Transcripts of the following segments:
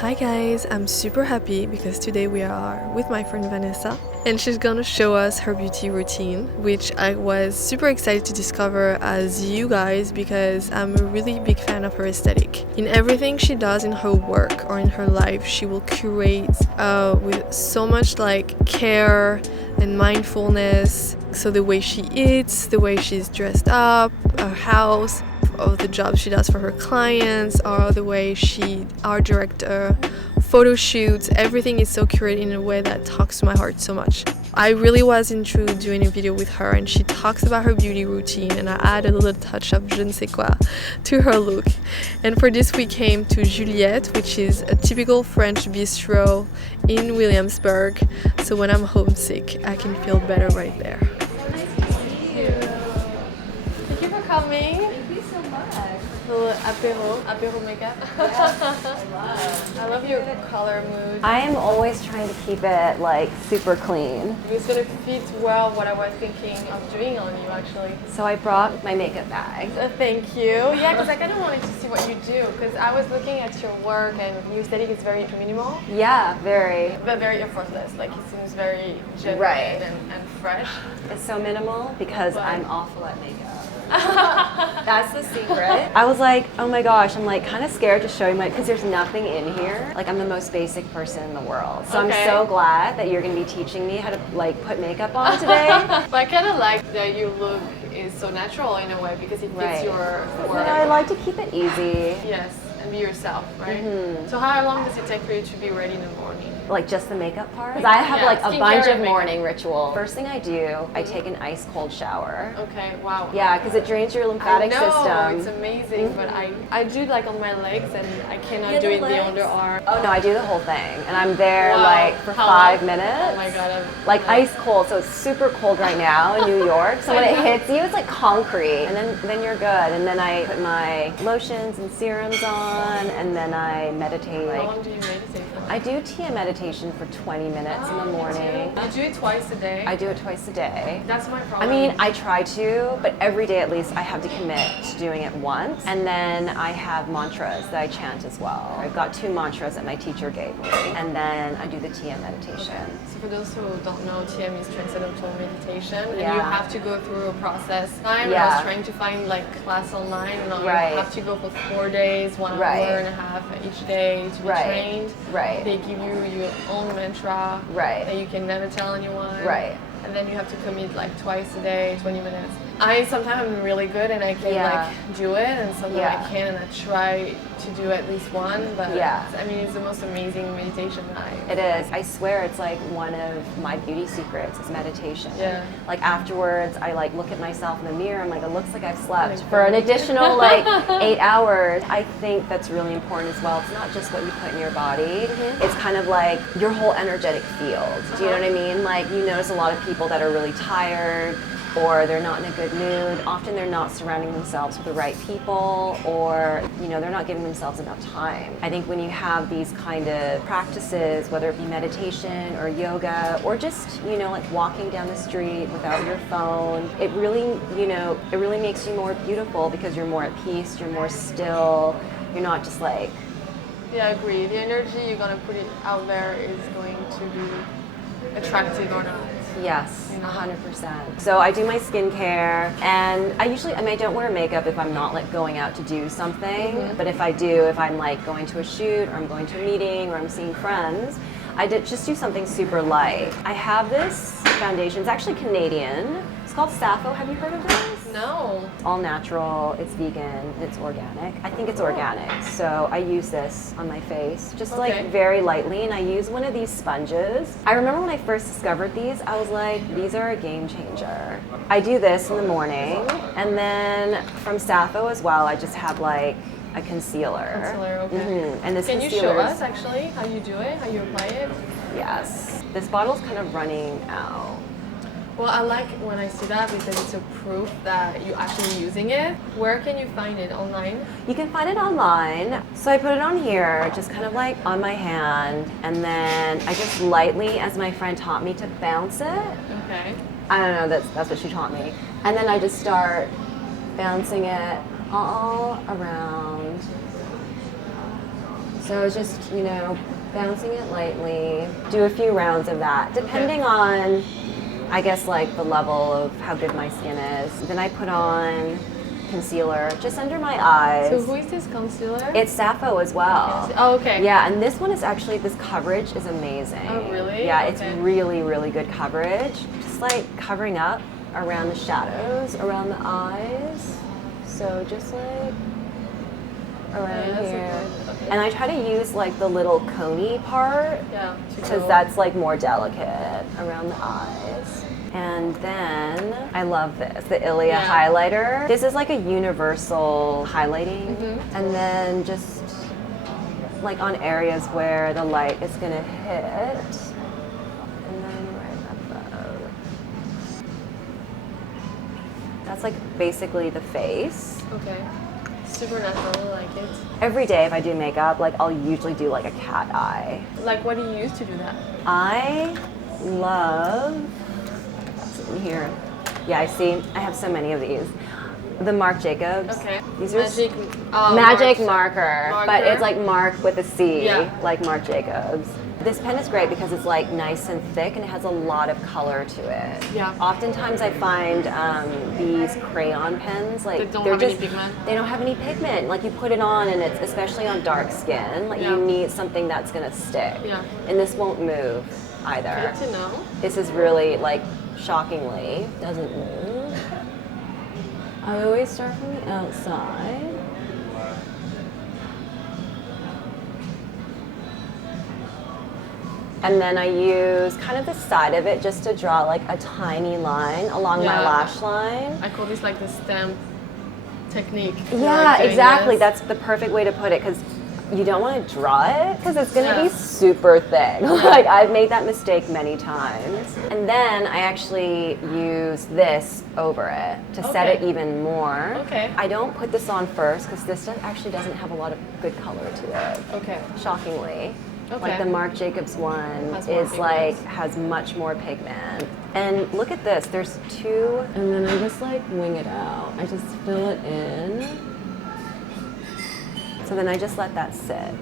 Hi guys, I'm super happy because today we are with my friend Vanessa and she's gonna show us her beauty routine, which I was super excited to discover as you guys because I'm a really big fan of her aesthetic. In everything she does in her work or in her life, she will curate with so much like care and mindfulness. So the way she eats, the way she's dressed up, her house, of the job she does for her clients, or the way she art director, photo shoots, everything is so curated in a way that talks to my heart so much. I really was into doing a video with her and she talks about her beauty routine and I added a little touch of je ne sais quoi to her look. And for this we came to Juliette, which is a typical French bistro in Williamsburg, so when I'm homesick I can feel better right there. Nice to see you. Thank you for coming. Little apéro makeup. Yes, I love your color mood. I am always trying to keep it like super clean. It's gonna fit well what I was thinking of doing on you actually. So I brought my makeup bag. Thank you. Yeah, because I kind of wanted to see what you do because I was looking at your work and your aesthetic is very minimal. Yeah, very. But very effortless. Like it seems very genuine and fresh. It's so minimal because I'm awful at makeup. That's the secret. I was like, oh my gosh, I'm like kind of scared to show you because there's nothing in here. Like I'm the most basic person in the world. So I'm so glad that you're going to be teaching me how to like put makeup on today. But I kind of like that your look is so natural in a way because it fits your work. You know, I like to keep it easy. Yes, and be yourself, right? So how long does it take for you to be ready in the morning? Like just the makeup part? Because I have like a bunch of morning rituals. First thing I do, I take an ice cold shower. Okay, wow. Yeah, because it drains your lymphatic system. It's amazing, but I do like on my legs and I cannot do it in the underarm. Oh no, I do the whole thing. And I'm there like for 5 minutes. Oh my god. Like ice cold, so it's super cold right now in New York. So when it hits you, it's like concrete. And then you're good. And then I put my lotions and serums on and then I meditate. How long do you meditate for? I do TM meditation for 20 minutes in the morning. You do it twice a day? I do it twice a day. That's my problem. I mean, I try to, but every day at least I have to commit to doing it once. And then I have mantras that I chant as well. I've got 2 mantras that my teacher gave me. And then I do the TM meditation. Okay. So for those who don't know, TM is Transcendental Meditation. And you have to go through a process. I was trying to find like class online and you have to go for 4 days, 1 hour and a half each day to be trained. They give you your own mantra that you can never tell anyone. And then you have to commit like twice a day, 20 minutes. Sometimes I'm really good and I can like do it, and sometimes I can and I try to do at least one, but I mean it's the most amazing meditation It is. I swear it's like one of my beauty secrets is meditation. Like afterwards I like look at myself in the mirror, I'm like, it looks like I've slept for an additional like 8 hours. I think that's really important as well. It's not just what you put in your body, it's kind of like your whole energetic field. Do you know what I mean? Like you notice a lot of people that are really tired or they're not in a good mood. Often they're not surrounding themselves with the right people, or you know, they're not giving themselves enough time. I think when you have these kind of practices, whether it be meditation or yoga or just, you know, like walking down the street without your phone, it really, you know, it really makes you more beautiful because you're more at peace, you're more still, you're not just like... Yeah, I agree. The energy you're gonna put it out there is going to be attractive or not. Yes, 100%. So I do my skincare, and I usually, I mean, I don't wear makeup if I'm not like going out to do something, but if I do, if I'm like going to a shoot, or I'm going to a meeting, or I'm seeing friends, I just do something super light. I have this foundation, it's actually Canadian. It's called Sappho. Have you heard of this? No. It's all natural, it's vegan, and it's organic. I think it's organic, so I use this on my face, just like very lightly, and I use one of these sponges. I remember when I first discovered these, I was like, these are a game changer. I do this in the morning, and then from Sappho as well, I just have like a concealer. And this Can you show us actually how you do it, how you apply it? Yes. This bottle's kind of running out. Well, I like when I see that because it's a proof that you're actually using it. Where can you find it? Online? You can find it online. So I put it on here, just kind of like on my hand, and then I just lightly, as my friend taught me, to bounce it. Okay. I don't know, that's what she taught me. And then I just start bouncing it all around. So it's just, you know, bouncing it lightly. Do a few rounds of that, depending on, I guess, like the level of how good my skin is. Then I put on concealer just under my eyes. So who is this concealer? It's Sappho as well. Okay. Oh, okay. Yeah, and this one is actually, this coverage is amazing. Oh, really? Yeah, Okay. it's really, really good coverage. Just like covering up around the shadows, around the eyes. So just like around here. Okay. And I try to use like the little coney part, because that's like more delicate around the eyes. And then I love this, the Ilia highlighter. This is like a universal highlighting. And then just like on areas where the light is gonna hit. And then right above. That's like basically the face. Okay. Super natural, I like it. Every day if I do makeup, like I'll usually do like a cat eye. Like what do you use to do that? I love, here, yeah, I see, I have so many of these. The Marc Jacobs. Okay. These are magic marker, but it's like Marc with a C, like Marc Jacobs. This pen is great because it's like nice and thick and it has a lot of color to it. Yeah. Oftentimes I find these crayon pens, like they don't have any pigment. They don't have any pigment. Like you put it on and it's, especially on dark skin, like you need something that's gonna stick. Yeah. And this won't move either. Good to know. This is really like shockingly doesn't move. I always start from the outside. And then I use kind of the side of it just to draw like a tiny line along my lash line. I call this like the stamp technique. Yeah, exactly. That's the perfect way to put it, because you don't want to draw it because it's going to be super thick. Like I've made that mistake many times. And then I actually use this over it to set it even more. Okay. I don't put this on first because this actually doesn't have a lot of good color to it. Okay. Shockingly. Okay. Like the Marc Jacobs one is like, has much more pigment. And look at this, there's two, and then I just like wing it out. I just fill it in. So then I just let that sit.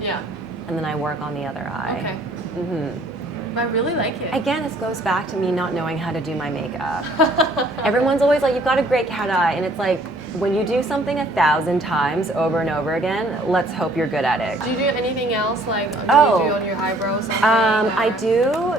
Yeah. And then I work on the other eye. Okay. I really like it. Again, this goes back to me not knowing how to do my makeup. Everyone's always like, you've got a great cat eye, and it's like, when you do something 1,000 times over and over again, let's hope you're good at it. Do you do anything else? Like, do you do on your eyebrows? I do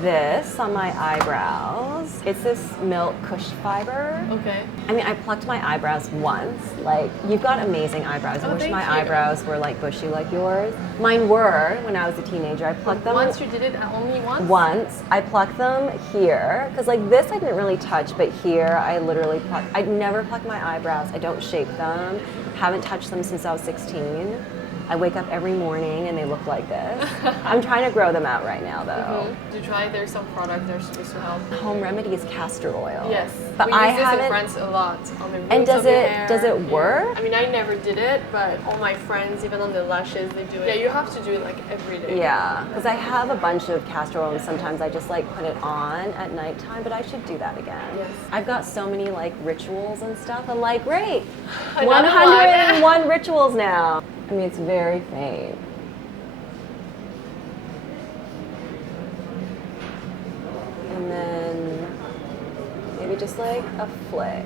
this on my eyebrows. It's this milk cush fiber. Okay. I mean, I plucked my eyebrows once. Like, you've got amazing eyebrows. I wish my eyebrows were like bushy like yours. Mine were when I was a teenager. I plucked them. Once you did it only once? Once. I plucked them here. Because like this I didn't really touch, but here I literally plucked. I'd never pluck my eyebrows. I don't shape them. Haven't touched them since I was 16. I wake up every morning and they look like this. I'm trying to grow them out right now though. Do you try, there's some product they're supposed to help? Home remedy is castor oil. Yes, but we use this in France a lot. On the roots and does of your hair. Does it work? I mean, I never did it, but all my friends, even on the lashes, they do it. Yeah, you have to do it like every day. Yeah, because I have a bunch of castor oil and sometimes I just like put it on at nighttime, but I should do that again. Yes. I've got so many like rituals and stuff. I'm like, great, 101 rituals now. I mean, it's very faint. And then maybe just like a flick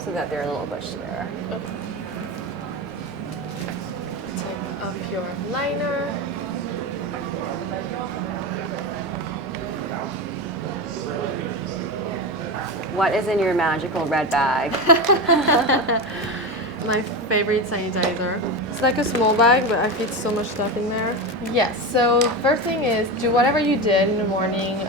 so that they're a little bushier. Okay. Take off your liner. What is in your magical red bag? My favorite sanitizer. It's like a small bag, but I fit so much stuff in there. Yes, so first thing is do whatever you did in the morning.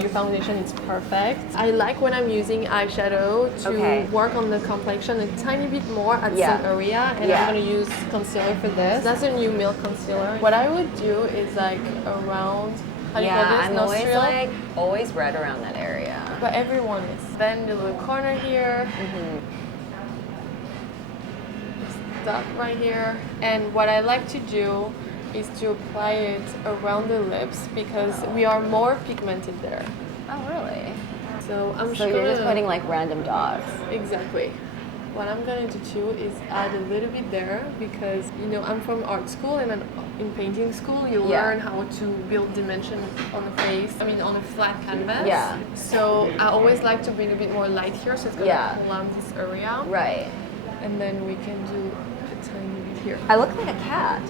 Your foundation is perfect. I like when I'm using eyeshadow to work on the complexion a tiny bit more at some area, and I'm going to use concealer for this. That's a new Milk concealer. What I would do is like around, how do you call this? I'm always always red around that area. But everyone is. Then the little corner here. That right here, and what I like to do is to apply it around the lips because we are more pigmented there. Oh, really? So So you're just putting like random dots. Exactly. what I'm gonna do too is add a little bit there because, you know, I'm from art school and then in painting school you learn how to build dimension on the face, I mean on a flat canvas. Yeah. So I always like to bring a bit more light here so it's gonna pull out this area. Right. And then we can do a tiny bit here. I look like a cat.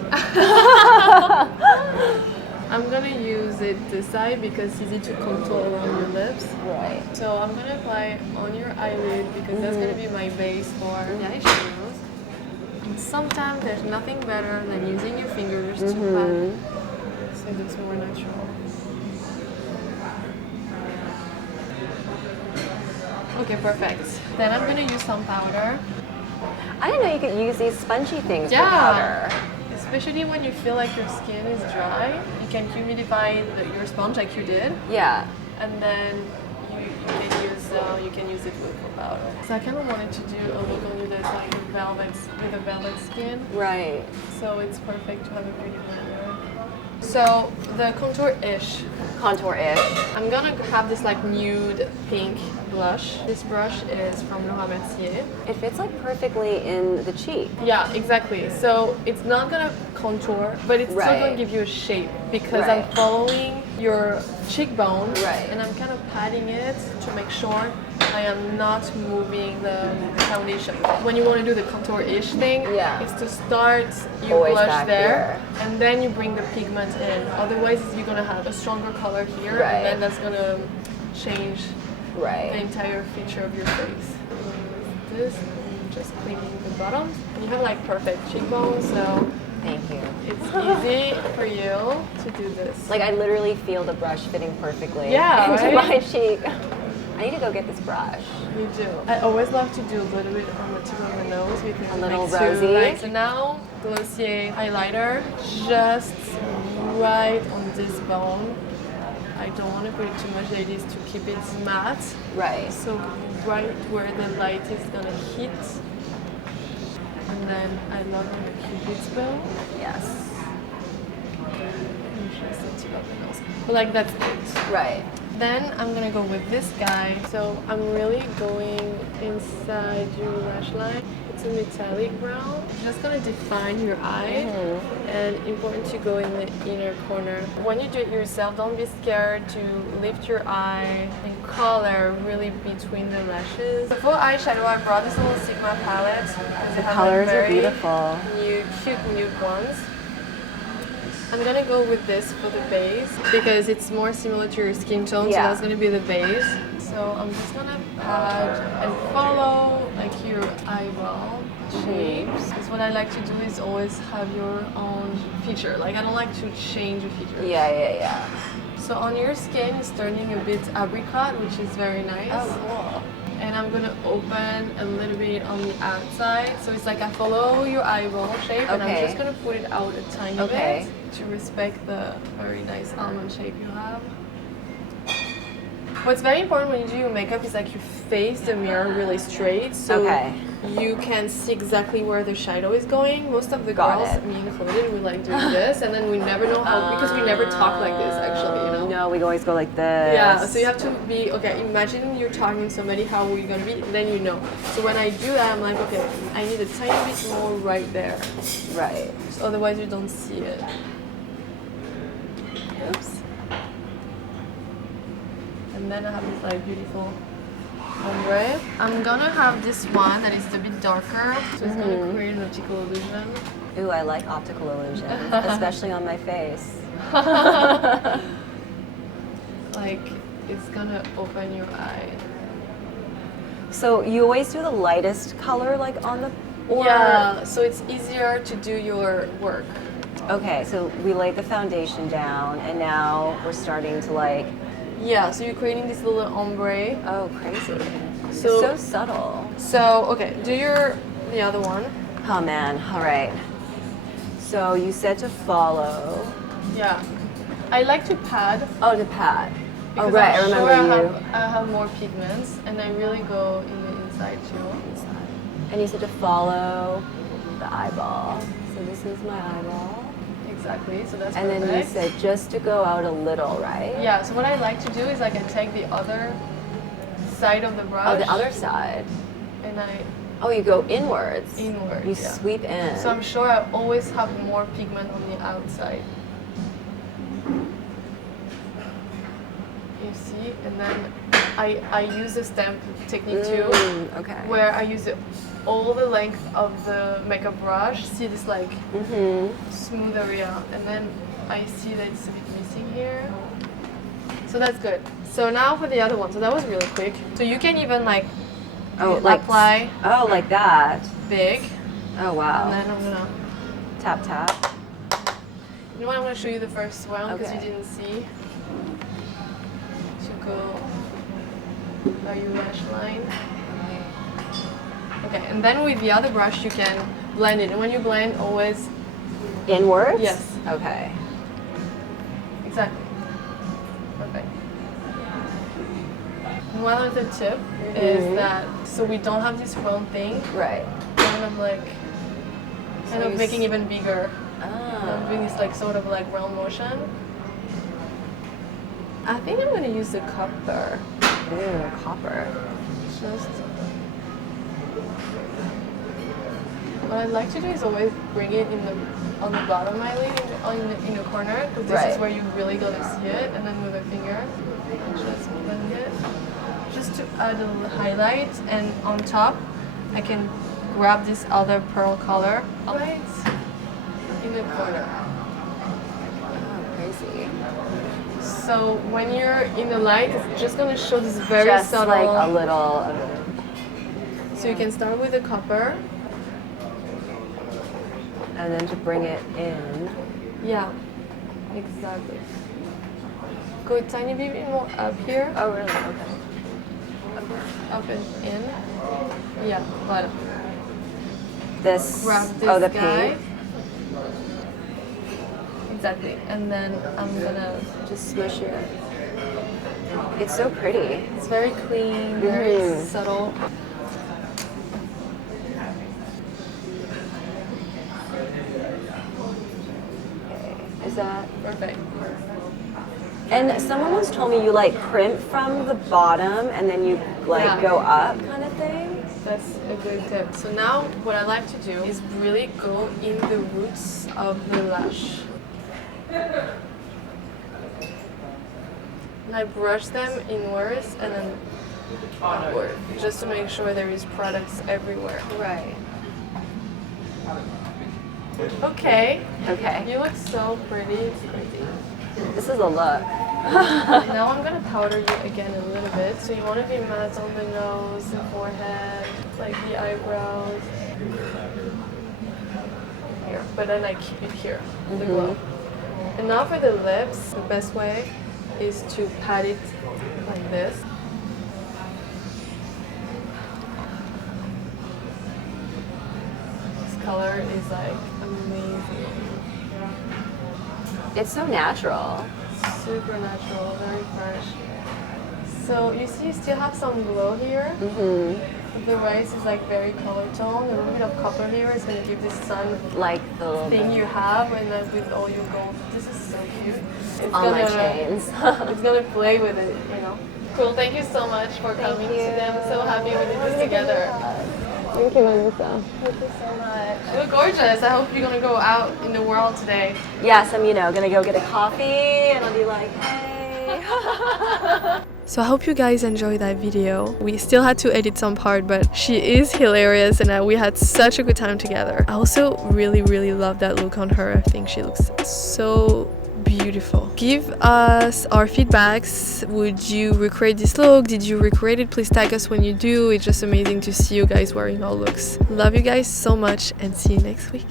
I'm gonna use it this side because it's easy to contour around your lips. Right. So I'm gonna apply on your eyelid because that's gonna be my base for the eyeshadows. And sometimes there's nothing better than using your fingers to pat so it looks more natural. Okay, perfect. Then I'm gonna use some powder. I didn't know you could use these spongy things for powder. Especially when you feel like your skin is dry, you can humidify your sponge like you did. Yeah. And then you can use it with powder. So I kind of wanted to do a look on you that's like with a velvet skin. Right. So it's perfect to have a beauty blender. So the contour-ish. Contour-ish. I'm gonna have this like nude pink blush. This brush is from Laura Mercier. It fits like perfectly in the cheek. Yeah, exactly. So it's not gonna contour, but it's still gonna give you a shape because I'm following your cheekbone and I'm kind of patting it to make sure I am not moving the foundation. When you want to do the contour-ish thing, it's to start, you always blush there, and then you bring the pigment in. Otherwise, you're gonna have a stronger color here, and then that's gonna change the entire feature of your face. This, just cleaning the bottom. You have like perfect cheekbones, so thank you. It's easy for you to do this. Like I literally feel the brush fitting perfectly into my cheek. I need to go get this brush. You do. I always love to do a little bit on the tip of the nose because a little rosy. So now, Glossier highlighter, just right on this bone. I don't want to put it too much, the idea is to keep it matte. Right. So right where the light is gonna hit. And then I love on the Cupid's bow. Yes. And just the tip of the nose. But like that's it. Right. Then I'm gonna go with this guy. So I'm really going inside your lash line. It's a metallic brown. Just gonna define your eye, and important to go in the inner corner. When you do it yourself, don't be scared to lift your eye and color really between the lashes. So for eyeshadow, I brought this little Sigma palette. The colors are beautiful. Cute nude ones. I'm gonna go with this for the base because it's more similar to your skin tone, so that's gonna be the base. So I'm just gonna pat and follow like your eyeball shapes. Because what I like to do is always have your own feature. Like I don't like to change a feature. Yeah. So on your skin, it's turning a bit apricot, which is very nice. Oh, cool. And I'm gonna open a little bit on the outside. So it's like I follow your eyeball shape and I'm just gonna put it out a tiny bit to respect the very nice almond shape you have. What's very important when you do your makeup is like you face the mirror really straight, so you can see exactly where the shadow is going. Most of the girls, me included, we like doing this, and then we never know how, because we never talk like this actually, you know? No, we always go like this. Yeah, so you have to be, imagine you're talking to somebody, how are you gonna be, then you know. So when I do that, I'm like, okay, I need a tiny bit more right there. Right. So otherwise you don't see it. Oops. And then I have this like beautiful ombre. I'm gonna have this one that is a bit darker, so it's gonna create an optical illusion. Ooh, I like optical illusions, especially on my face. Like, it's gonna open your eye. So you always do the lightest color, like on the, yeah, so it's easier to do your work. Okay, so we laid the foundation down, and now we're starting to like. Yeah, so you're creating this little ombre. Oh, crazy. So, it's so subtle. So, okay, do the other one. Oh man, all right. So you said to follow. Yeah. I like to pad. Oh, to pad. Because oh, right, I remember I have more pigments, and I really go in the inside too. And you said to follow the eyeball. So this is my eyeball. Exactly, so that's and perfect. Then you said just to go out a little, right? Yeah, so what I like to do is like I take the other side of the brush. Oh, the other side. And I Oh, you go inwards. Inwards. You sweep in. So I'm sure I always have more pigment on the outside. You see, and then I use the stamp technique too, where I use all the length of the makeup brush. See this like smooth area, and then I see that it's a bit missing here. So that's good. So now for the other one. So that was really quick. So you can even like apply. Oh, like that. Big. Oh wow. And then I'm gonna tap tap. You know what? I'm gonna show you the first one because you didn't see. To go by your lash line. Okay, and then with the other brush you can blend it. And when you blend, always inwards. Yes. Okay. Exactly. Perfect. One other tip is that so we don't have this round thing. Right. And I'm like kind of making even bigger. I'm doing this like sort of like round motion. I think I'm gonna use the copper. Ooh, copper. Just what I'd like to do is always bring it in the on the bottom of my lid in the corner because this is where you really gonna see it, and then with a finger and just blend it. Just to add a little highlight, and on top I can grab this other pearl color right in the corner. Oh, crazy. So when you're in the light, it's just gonna show this very just subtle. Like a little of it. So you can start with the copper. And then to bring it in. Yeah, exactly. Go a tiny bit more up here. Oh, really? Okay. Up and in. Yeah, bottom. This. Grab this the guy. pink. Exactly. And then I'm gonna just smush it. It's so pretty. It's very clean, very subtle. Is that perfect? And someone once told me you like crimp from the bottom and then you like go up kind of thing. That's a good tip. So now what I like to do is really go in the roots of the lash. And I brush them inwards and then outward, just to make sure there is products everywhere. Right. Okay. Okay. You look so pretty. It's crazy. This is a look. Now I'm gonna powder you again a little bit. So you want to be matte on the nose, the forehead, like the eyebrows. Here, but then I keep it here, the glow. And now for the lips, the best way is to pat it like this. This color is like amazing. It's so natural. Super natural, very fresh. So you see you still have some glow here. But the rice is like very color tone. A little bit of copper here is going to give this sun like the thing you have, and then with all your gold. This is so cute. It's on my chains. It's going to play with it, you know. Cool, thank you so much for coming today. I'm so happy we did this together. Thank you, Vanessa. Thank you so much. You look gorgeous. I hope you're going to go out in the world today. Yes, I'm, going to go get a coffee and I'll be like, hey. So I hope you guys enjoyed that video. We still had to edit some part, but she is hilarious and we had such a good time together. I also really, really love that look on her. I think she looks so beautiful. Give us our feedbacks. Would you recreate this look? Did you recreate it? Please tag us when you do. It's just amazing to see you guys wearing all looks. Love you guys so much and see you next week.